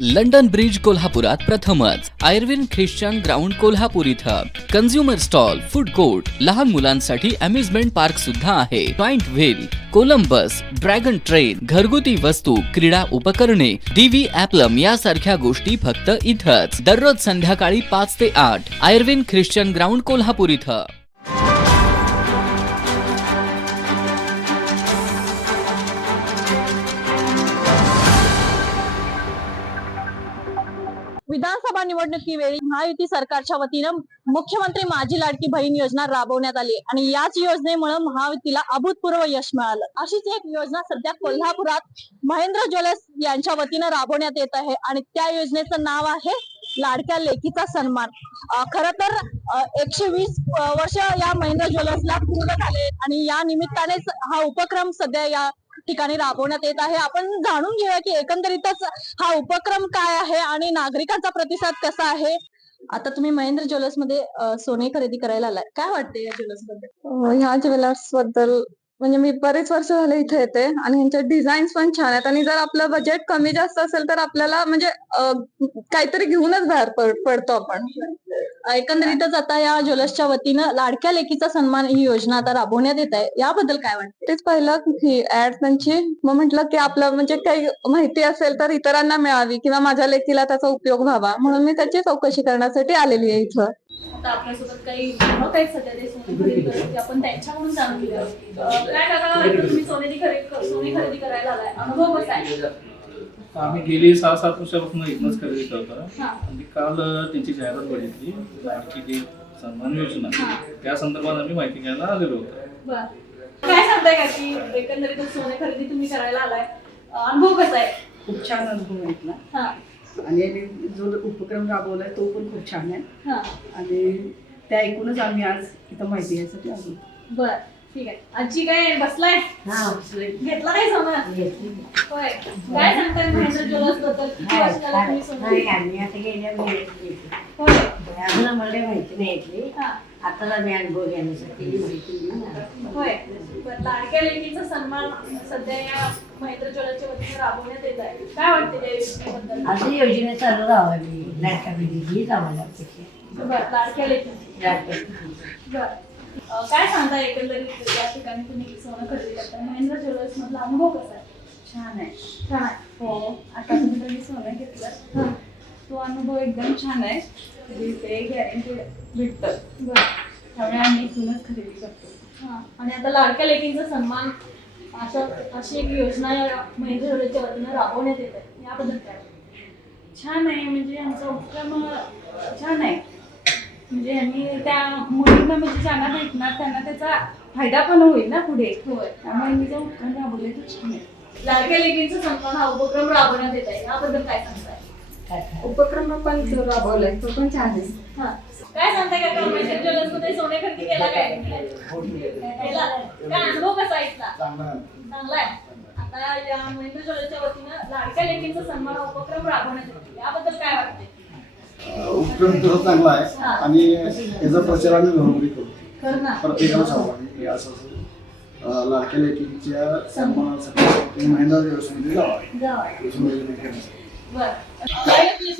London bridge कोल्हापुरात प्रथमच. Irwin Christian ground Kolhapur इथं. कन्झ्युमर स्टॉल फूड कोर्ट लहान मुलांसाठी अम्युजमेंट पार्क सुद्धा आहे. Joint wheel Columbus dragon train घरगुती वस्तू क्रीडा उपकरणे डीव्ही ॲप्लम यासारख्या गोष्टी फक्त इथंच. दररोज संध्याकाळी पाच ते आठ. आयर्विन ख्रिश्चन ग्राउंड कोल्हापूर इथं. निवडणुकीवेळी महायुती सरकारच्या वतीनं मुख्यमंत्री माझी लाडकी बहीण योजना राबवण्यात आली. आणि याच योजनेमुळे महायुतीला अभूतपूर्व यश मिळालं. अशीच एक योजना सध्या कोल्हापुरात महेंद्र ज्वेलर्स यांच्या वतीनं राबवण्यात येत आहे. आणि त्या योजनेचं नाव आहे लाडक्या लेकीचा सन्मान. खर तर एकशे वीस वर्ष या महेंद्र ज्वेलर्सला पूर्ण झाले. आणि या निमित्तानेच हा उपक्रम सध्या या ठिकाणी राबवण्यात येत आहे. आपण जाणून घेऊया की एकंदरीतच हा उपक्रम काय आहे आणि नागरिकांचा प्रतिसाद कसा आहे? आता तुम्ही महेंद्र ज्वेलर्समध्ये सोने खरेदी करायला आलाय. काय वाटते या ज्वेलर्सबद्दल ह्या ज्वेलर्सबद्दल म्हणजे मी बरेच वर्ष झाले इथे येते आणि ह्यांचे डिझाईन्स पण छान आहेत. आणि जर आपलं बजेट कमी जास्त असेल तर आपल्याला म्हणजे काहीतरी घेऊनच बाहेर पडतो आपण. एकंदरीतच आता या ज्वेलर्सच्या वतीनं लाडक्या लेकीचा सन्मान ही योजना आता राबवण्यात येत आहे. याबद्दल काय वाटतं? तेच पाहिलं ही ऍड त्यांची मग म्हटलं की आपलं म्हणजे काही माहिती असेल तर इतरांना मिळावी किंवा माझ्या लेकीला त्याचा उपयोग व्हावा म्हणून मी त्याची चौकशी करण्यासाठी आलेली आहे इथं. आता आपल्यासोबत काही ग्राहक आहेत सध्या ते सोने खरेदी करत होते. आपण त्यांच्याकडून जाणून घेऊया. काय काका तुम्ही सोनेची खरेदी सोने खरेदी करायला आलाय. अनुभव कसा आहे? आम्ही गेली सहा सात वर्षापासून इथनंच खरेदी करतो हा. आणि काल त्यांची जाहिरात बघितली. लाडकी जी सन्मान योजना हा. त्या संदर्भात आम्ही माहिती घ्यायला आलेलो होतो. काय सांगताय का की एकंदरीत सोने खरेदी तुम्ही करायला आलाय? अनुभव कसा आहे? खूप छान अनुभव आहेत ना हा. आणि यांनी जो उपक्रम राबवलाय तो पण खूप छान आहे. हा. आणि त्या ऐकूनच आम्ही आज इथं माहिती घ्यायसाठी आलो. बर ठीक आहे. आजी काय बसलाय? घेतला काय होय. काय सांगताय महेंद्र ज्वेलर्सबद्दल? किती वर्ष झालं तुम्ही आम्ही आता गेल्या महिन्यात होय अजून मला माहिती नाही यातली हा. आता मी अनुभव घेण्यासाठी माहिती घेऊन आलो. होय. पण लाडक्या लेकीचा सन्मान सध्या या महेंद्र ज्वेलर्सच्या वतीने राबवण्यात येत आहे. काय वाटते त्या योजनेबद्दल? असं योजना चालू राहावी. लाडका बिडी हीच आम्हाला अपेक्षा बर लाडक्या लेकीची बर. अं, काय सांगता एकंदरीत या ठिकाणी तुम्ही सोनं खरेदी करता महेंद्र ज्वेलर्स मधला अनुभव कसा आहे? छान आहे. छान आहे. हो. आता तुम्ही सोनं घेतलं हा. तो अनुभव एकदम छान आहे. म्हणजे ते गॅरंटी भेटतं. त्यामुळे आम्ही इथूनच खरेदी करतो. हा. आणि आता लाडक्या लेकींचा सन्मान असं अशी एक योजना या महेंद्र वतीने राबवण्यात येत आहे. याबद्दल काय? छान आहे. म्हणजे आमचा उपक्रम छान आहे. म्हणजे यांनी त्या मुलींना म्हणजे ज्यांना भेटणार त्यांना त्याचा फायदा पण होईल ना पुढे. होय. त्यामुळे मी जो उपक्रम राबवले तो छान आहे. लाडक्या लेकींचा सन्मान हा उपक्रम राबवण्यात येत आहे. याबद्दल काय सांगताय? उपक्रम पण जो राबवलाय तो पण छान आहे. हा. काय सांगताय का महेंद्र ज्वेलर्समध्ये सोने खरेदी केला काय? केला. काय अनुभव कसा आहे इथला? चांगला आहे. आता या महेंद्र ज्वेलर्सच्या वतीनं लाडक्या लेकींचा सन्मान उपक्रम राबवण्यात येतो. याबद्दल काय वाटते उपक्रम तसा चांगला आहे. आणि याचा प्रचार आम्ही घरोघरी करू कर ना. प्रत्येकाला सांगू असं लाडक्या लेकीच्या सन्मानासाठी महिंद्रा व्यवस्थेमध्ये जावा. जावा. बरं.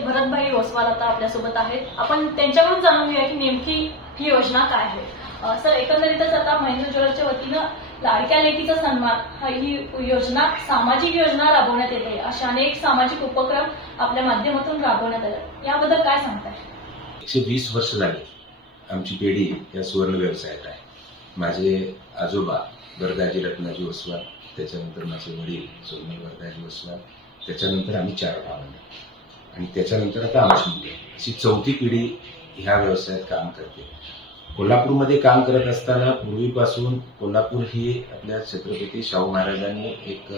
भरतभाई ओसवाल आता आपल्यासोबत आहेत. आपण त्यांच्याकडून जाणून घेऊया की नेमकी ही योजना काय आहे. सर एकंदरीतच आता महेंद्र ज्वेलरच्या वतीनं लाडक्या लेकीचा सन्मान ही योजना सामाजिक योजना राबवण्यात येते. अशा अनेक सामाजिक उपक्रम आपल्या माध्यमातून राबवण्यात येतात याबद्दल काय सांगताय? एकशे वीस वर्ष झाली आमची पिढी या सुवर्ण व्यवसायात आहे. माझे आजोबा वरदाजी रत्नाजी ओसवाल त्याच्यानंतर माझे वडील सोनल वरदाजी ओसवाल त्याच्यानंतर आम्ही चार भावंड. आणि त्याच्यानंतर आता आमची मुलं अशी चौथी पिढी ह्या व्यवसायात काम करते. कोल्हापूरमध्ये काम करत असताना पूर्वीपासून कोल्हापूर ही आपल्या छत्रपती शाहू महाराजांनी एक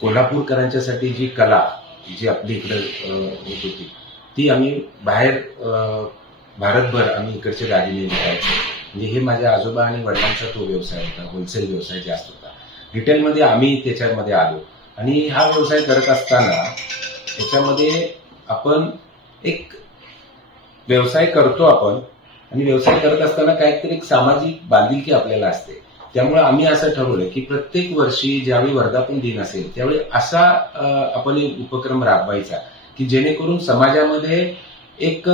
कोल्हापूरकरांच्यासाठी जी कला जी आपली इकडं होत होती ती आम्ही बाहेर भारतभर आम्ही इकडचे दागिने विकायचो. म्हणजे हे माझ्या आजोबा आणि वडिलांचा तो व्यवसाय होता होलसेल व्यवसाय जास्त होता. रिटेलमध्ये आम्ही त्याच्यामध्ये आलो. आणि हा व्यवसाय करत असताना त्याच्यामध्ये आपण एक व्यवसाय करतो आपण आणि व्यवसाय करत असताना काहीतरी एक सामाजिक बांधिलकी आपल्याला असते. त्यामुळे आम्ही असं ठरवलं की प्रत्येक वर्षी ज्यावेळी वर्धापन दिन असेल त्यावेळी असा आपण एक उपक्रम राबवायचा की जेणेकरून समाजामध्ये एक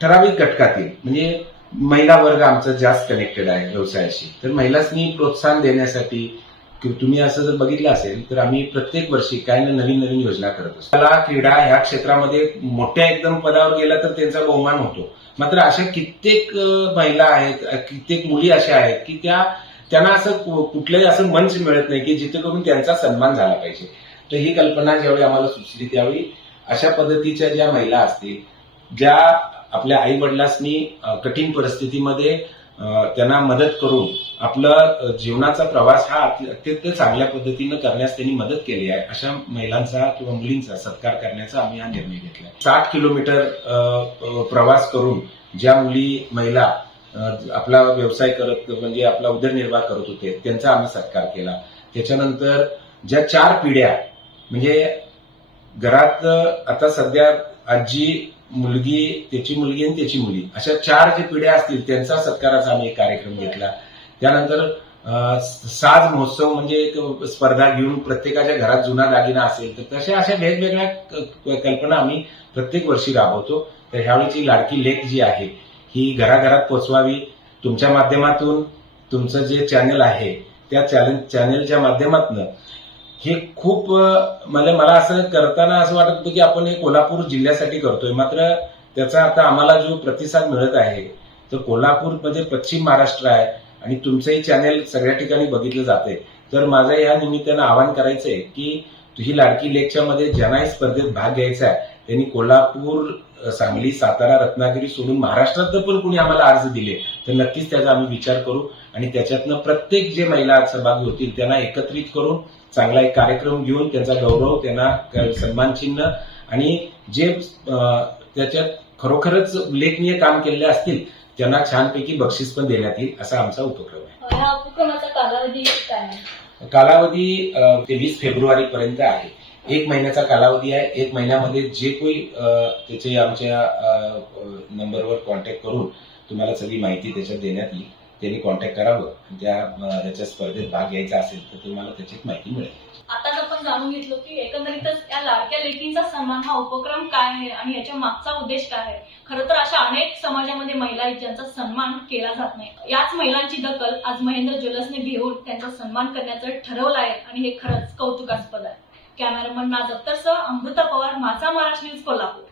ठराविक घटकातील म्हणजे महिला वर्ग आमचा जास्त कनेक्टेड आहे व्यवसायाशी. तर महिलांनी प्रोत्साहन देण्यासाठी तुम्ही असं जर बघितलं असेल तर आम्ही प्रत्येक वर्षी काही ना नवीन नवीन योजना करत असतो. कला क्रीडा ह्या क्षेत्रामध्ये मोठ्या एकदम पदावर गेला तर त्यांचा बहुमान होतो. मात्र अशा कित्येक महिला आहेत कित्येक मुली अशा आहेत की त्या त्यांना असं कुठलंही असं मंच मिळत नाही की जिथे करून त्यांचा सन्मान झाला पाहिजे. तर ही कल्पना ज्यावेळी आम्हाला सुचली त्यावेळी अशा पद्धतीच्या ज्या महिला असतील ज्या आपल्या आई वडिलांनी कठीण परिस्थितीमध्ये त्यांना मदत करून आपला जीवनाचा प्रवास हा अत्यंत चांगल्या पद्धतीनं करण्यास त्यांनी मदत केली आहे. अशा महिलांचा किंवा मुलींचा सत्कार करण्याचा आम्ही हा निर्णय घेतला साठ किलोमीटर प्रवास करून ज्या मुली महिला आपला व्यवसाय करत म्हणजे आपला उदरनिर्वाह करत होते त्यांचा आम्ही सत्कार केला. त्याच्यानंतर ज्या चार पिढ्या म्हणजे घरात आता सध्या आजी मुलगी त्याची मुलगी आणि त्याची मुली. अशा चार जे पिढ्या असतील त्यांचा सत्काराचा आम्ही एक कार्यक्रम घेतला. त्यानंतर साज महोत्सव म्हणजे एक स्पर्धा घेऊन प्रत्येकाच्या घरात जुना दागिना असेल तर तशा अशा वेगवेगळ्या क- कल्पना आम्ही प्रत्येक वर्षी राबवतो. तर ह्यावेळीची लाडकी लेख जी आहे ही घराघरात पोचवावी. तुमच्या माध्यमातून तुमचं जे चॅनल आहे त्या चॅनल चॅनलच्या माध्यमातून हे खूप म्हणजे मला असं करताना असं वाटत होतं की आपण हे कोल्हापूर जिल्ह्यासाठी करतोय. मात्र त्याचा आता आम्हाला जो प्रतिसाद मिळत आहे तर कोल्हापूर म्हणजे पश्चिम महाराष्ट्र आहे आणि तुमचंही चॅनेल सगळ्या ठिकाणी बघितलं जाते तर माझं या निमित्तानं आवाहन करायचं आहे की ही लाडकी लेखच्या मध्ये ज्यांनाही स्पर्धेत भाग घ्यायचा आहे त्यांनी कोल्हापूर सांगली सातारा रत्नागिरी सोडून महाराष्ट्रात जर पण कुणी आम्हाला अर्ज दिले तर नक्कीच त्याचा आम्ही विचार करू आणि त्याच्यातनं प्रत्येक जे महिला सहभागी होतील त्यांना एकत्रित करून चांगला एक कार्यक्रम घेऊन त्यांचा गौरव त्यांना सन्मान चिन्ह आणि जे त्याच्यात खरोखरच उल्लेखनीय काम केलेले असतील त्यांना छानपैकी बक्षीस पण देण्यात येईल असा आमचा उपक्रम आहे. उपक्रमाचा कालावधी? कालावधी अ, ते वीस फेब्रुवारी पर्यंत आहे. एक महिन्याचा कालावधी आहे. एक महिन्यामध्ये जे कोणी त्याचे आमच्या नंबरवर कॉन्टॅक्ट करून तुम्हाला सगळी माहिती त्याच्यात देण्यात येईल. त्यांनी कॉन्टॅक्ट करावं. ज्या त्याच्या स्पर्धेत भाग घ्यायचा असेल तर तुम्हाला त्याची माहिती मिळेल. आता आपण जाणून घेतलो की एकंदरीतच या लाडक्या लेकींचा सन्मान हा उपक्रम काय आहे आणि याच्या मागचा उद्देश काय आहे? खरं तर अशा अनेक समाजामध्ये महिला आहेत ज्यांचा सन्मान केला जात नाही. याच महिलांची दखल आज महेंद्र ज्वेलर्सने घेऊन त्यांचा सन्मान करण्याचं ठरवलं आहे आणि हे खरंच कौतुकास्पद आहे. कॅमेरामन नाज अत्तरसह अमृता पवार माझा महाराष्ट्र न्यूज कोल्हापूर.